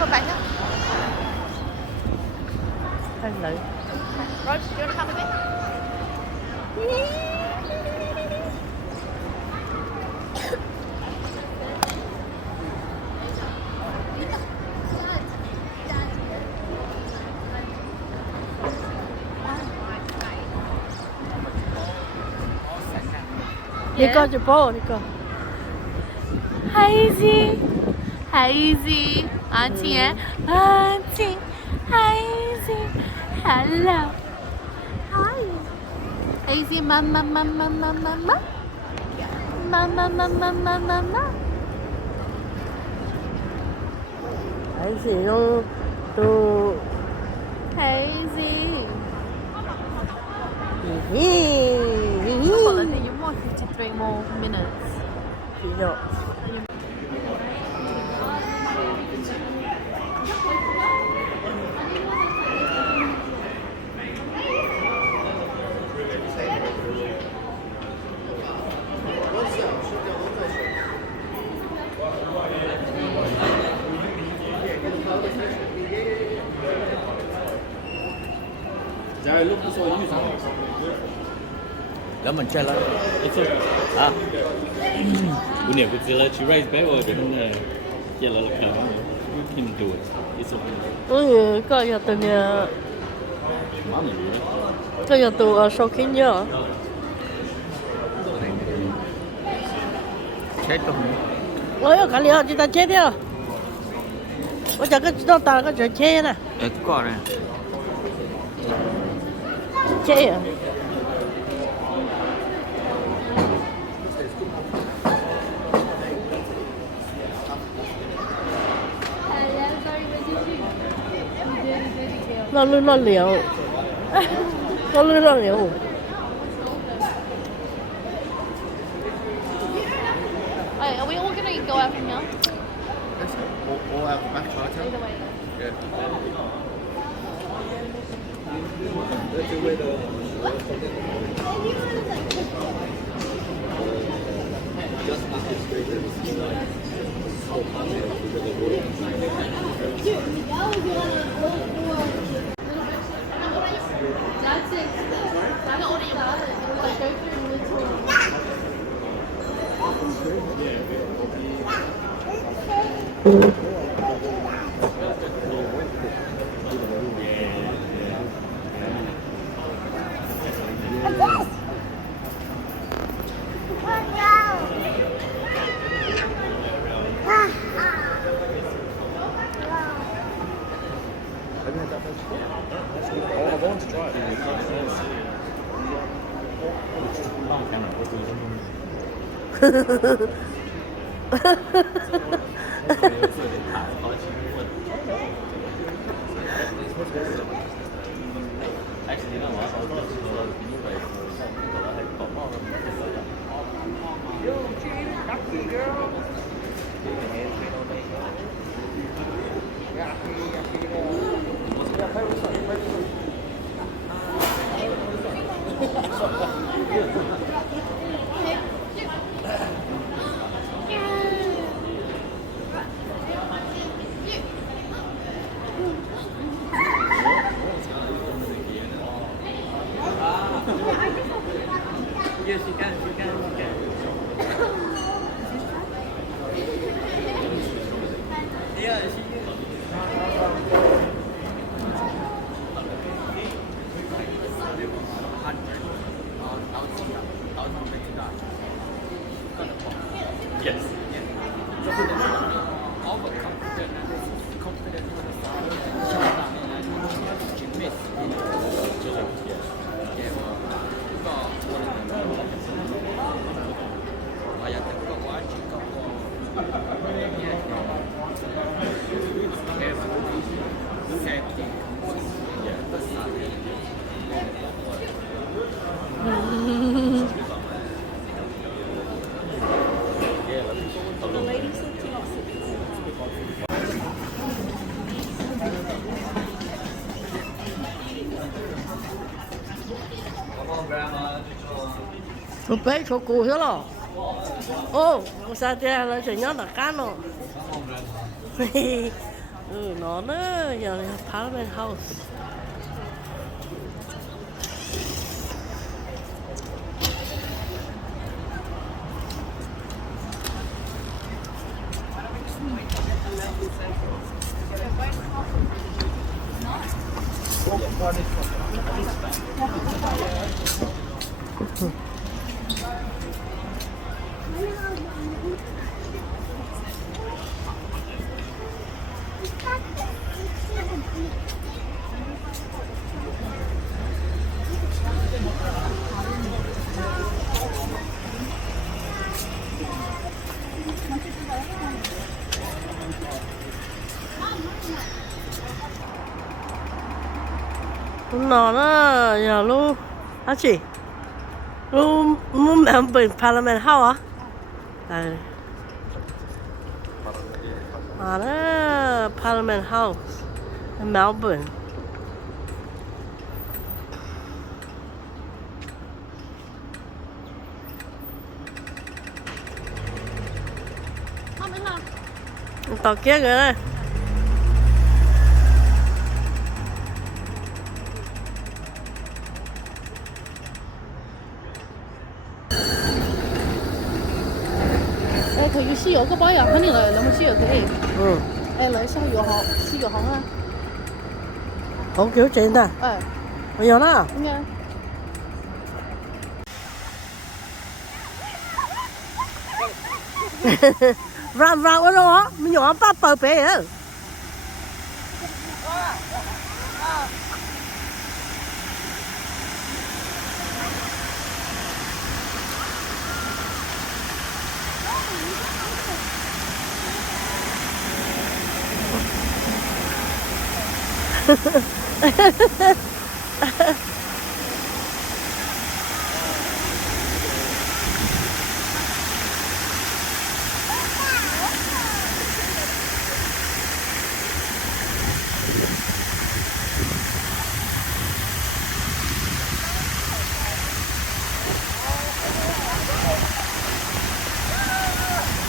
một bạn nhé. Hai nữ. Rose, do you want to come with me? Đi con chụp bố, đi con. Hazy, Hazy, Auntie, Auntie, Hazy, hello, hi, Hazy, mama, mama, mama, mama, mama, mama, mama, mama. Thấy gì đâu, tu. Hazy. Hi. Well, I think you want 53 more minutes. Chị rồi. Limoncello. It's a when you could let you raise back or then yellow you can do it. It's okay. Coi giờ từ nhà, Mommy. coi giờ từ sau khi nhớ. Chết không? Ôi, cái liệu chúng ta chết đi à? Ôi, chẳng có chúng ta có chuyện chết nè. Có này. Chết à? Nó lưu nó liều. Nó lưu nó liều. Wait, are we all going to go out from here? Or out the back Chinatown. Either way. Yeah. That's it. I'm not ordering your wallet. Like, go through the tour. Oh, I want to try it. Actually, you know what? Yes, you can, you can, you can. Yeah, she Yes. Một bé số cù thế nào? Ô, sao thế là chỉ nhớ là cá nó. nó giờ này Parliament House. Nó giờ luôn hả chị luôn muốn làm bên Parliament House à đây đó Parliament House in Melbourne. Không biết không? Tàu kia kìa đây.佢要豉油嗰包油，肯定嚟兩個豉油可以。Ừ. 嚟燒油行，豉油行啊。 Ủa kiểu chuyện ta. Bây giờ nó. Đúng nha. Ram ở đâu á? Mình nhỏ ba bờ bể á.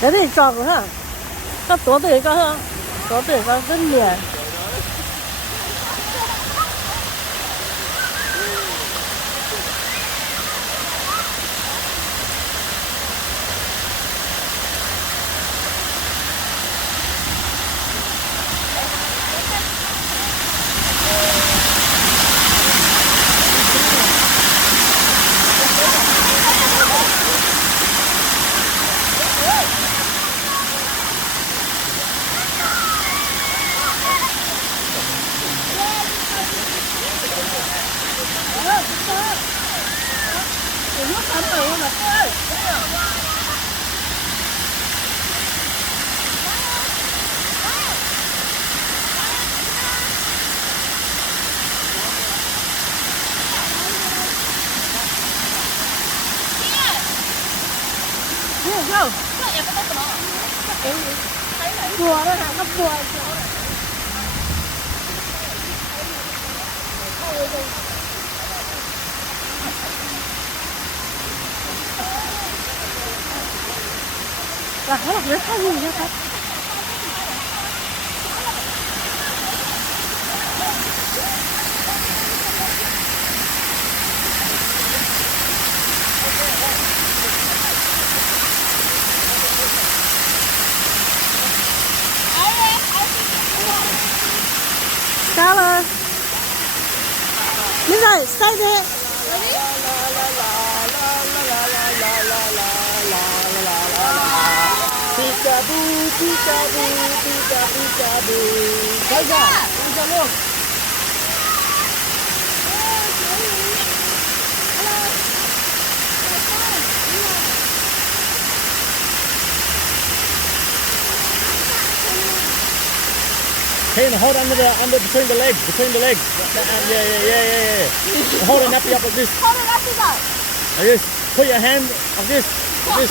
Cái này tròn hả? Nó tổ tiền có hả? Tổ tiền có rất nhiều. Đâu? Bùa đó hả? Nó bùa. Là nó là cái gì vậy ta? Sao rồi? Đến rồi, stay there. Peekaboo, peekaboo, peekaboo. Thấy chưa? Đi cho luôn. Hey, hold under between the legs. Yeah. Hold it up like this. Hold it up to that. Like this. Put your hand like this. Like this.